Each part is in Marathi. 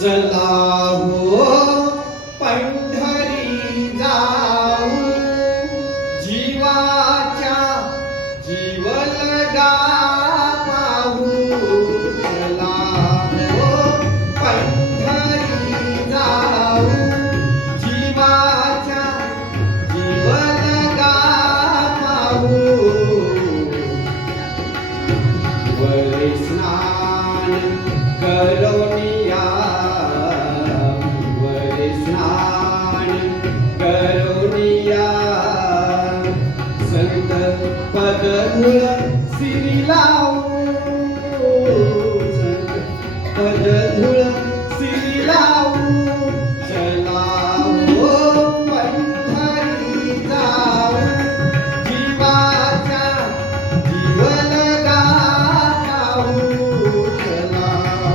चला हो पंढरी जाऊ, जीवाच्या जीव लगा पाहू. चला हो पंढरी जाऊ, जीवाच्या जीव लगा पाहू. वरी स्नान करोनिया, वरी स्नान करोनिया, संत पदधूळ सिरी लावू, संत पदधूळ सिरी लावू. चला हो पंढरी जाऊ, जीवाच्या जीव लगा पाहू. चला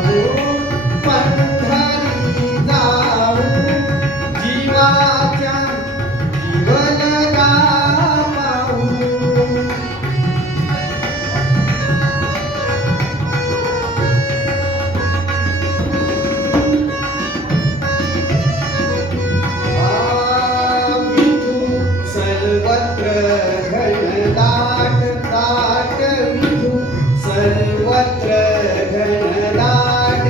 हो पंढरी जाऊ, जीवाच्या जीव लगा पाहू. विठू सर्वत्र घनदाट दाट, विठू सर्वत्र घनदाट.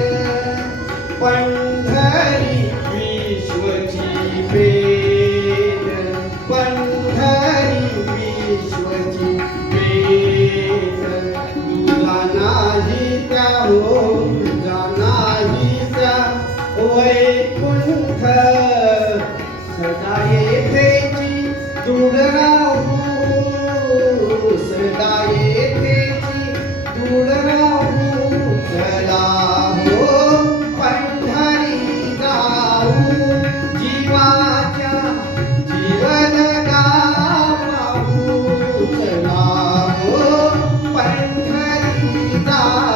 पंढरी विश्वची पेठ, पंढरी विश्वची पेठ. तुझा नाही त्या हो, तुझा नाही त्या वैकुंठ. सदा येथेची दूर राहू, सदा येथेची दूर राहू. चला हो पंढरी जाऊ, जीवाच्या जीव लगा पाहू. चला हो पंढरी जाऊ.